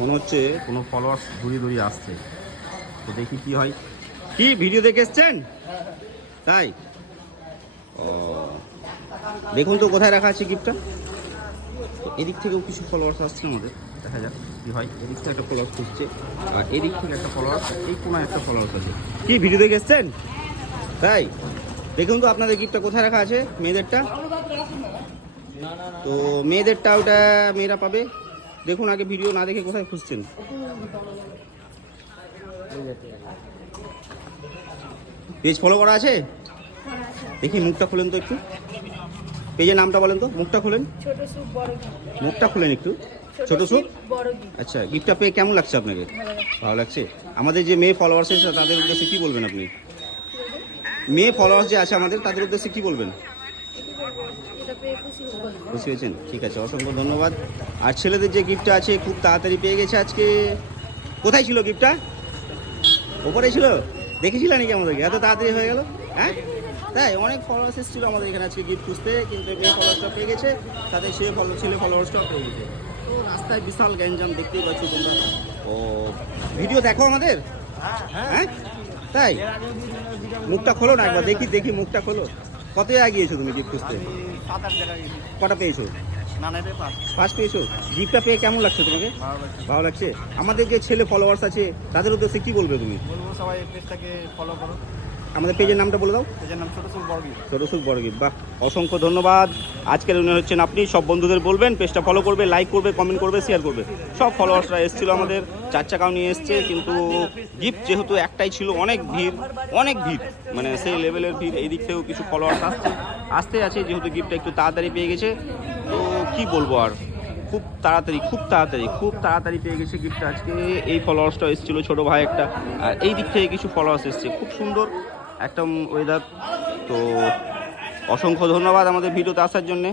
মনে হচ্ছে কোনো ফলোয়ার্স দূরিয়ে দূরিয়ে আসছে, তো দেখি কি হয়। কি ভিডিও দেখে এসছেন তাই? ও দেখুন তো কোথায় রাখা আছে গিফটটা। তো এদিক থেকেও কিছু ফলোয়ার্স আসছে আমাদের, দেখা যাক কি হয়। এদিক থেকে একটা ফলোয়ার্স খুঁজছে আর এদিক থেকে একটা ফলোয়ার্স, এই কোনায় একটা ফলোয়ার্স আছে। কি ভিডিও দেখে এসছেন তাই? দেখুন তো আপনাদের গিফটটা কোথায় রাখা আছে, মেয়েদেরটা। তো মেয়েদেরটা ওটা মেয়েরা পাবে। দেখুন আগে ভিডিও না দেখে কোথায় খুঁজছেন। পেজ ফলো করা আছে? দেখি মুখটা খুলেন তো একটু, পেজের নামটা বলেন তো, মুখটা খুলেন, মুখটা খুলেন একটু। ছোট সুপ। আচ্ছা, গিফটটা পেয়ে কেমন লাগছে আপনাকে? ভালো লাগছে। আমাদের যে মেয়ে ফলোয়ার্স আছে তাদের উদ্দেশ্যে কি বলবেন আপনি? মেয়ে ফলোয়ার্স যে আছে আমাদের তাদের উদ্দেশ্যে কি বলবেন? খুশি হয়েছেন? ঠিক আছে, অসংখ্য ধন্যবাদ। আর ছেলেদের যে গিফটটা আছে খুব তাড়াতাড়ি পেয়ে গেছে আজকে। কোথায় ছিল গিফটটা? ওপরে ছিল? দেখেছিল নাকি আমাদেরকে? এত তাড়াতাড়ি হয়ে গেল, হ্যাঁ? তাই অনেক ফলোয়ার্স এসেছিল আমাদের এখানে আজকে গিফট খুঁজতে, কিন্তু মেয়ে ফলোয়ার্সটা পেয়ে গেছে, তাতে ছেলে ফলোয়ার্সটাও পেয়ে গেছে। তো রাস্তায় বিশাল গ্যাঞ্জাম দেখতেই পাচ্ছ তোমরা। ও ভিডিও দেখো আমাদের, হ্যাঁ তাই? মুখটা খোলো না একবার, দেখি দেখি মুখটা খোলো। কত জায়গায় গিয়েছো তুমি গিফট খুঁজতে? 7-8 জায়গায় গেছি। কটা পেয়েছো? নানাইতে পাস। ফার্স্ট পেয়েছো? গিফটটা পেয়ে কেমন লাগছে তোমাকে? ভালো লাগছে। আমাদের যে ছেলে ফলোয়ার্স আছে তাদের উদ্দেশ্যে কি বলবে তুমি? বলবো সবাই পেজটাকে ফলো করো। আমাদের পেজের নামটা বলে দাও। পেজের নাম ছোট সুখ বড় গিফট। ছোট সুখ বড় গিফট। বাহ, অসংখ্য ধন্যবাদ। আজকের উনি হচ্ছেন আপনি। সব বন্ধুদের বলবেন পেজটা ফলো করবে, লাইক করবে, কমেন্ট করবে, শেয়ার করবে। সব ফলোয়ার্সরা এসেছিল আমাদের, 4 চাকাও নিয়ে এসছে, কিন্তু গিফট যেহেতু একটাই ছিল, অনেক ভিড়, অনেক ভিড়, মানে সেই লেভেলের ভিড়। এই দিক থেকেও কিছু ফলোয়ার্স আসতে আছে, যেহেতু গিফটটা একটু তাড়াতাড়ি পেয়ে গেছে। তো কি বলবো আর, খুব তাড়াতাড়ি পেয়ে গেছে গিফটটা আজকে। এই ফলোয়ার্সটা এসেছিলো ছোটো ভাই একটা, আর এই দিক থেকে কিছু ফলোয়ার্স এসছে। খুব সুন্দর একটা ওয়েদার। তো অসংখ্য ধন্যবাদ আমাদের ভিডিওতে আসার জন্যে।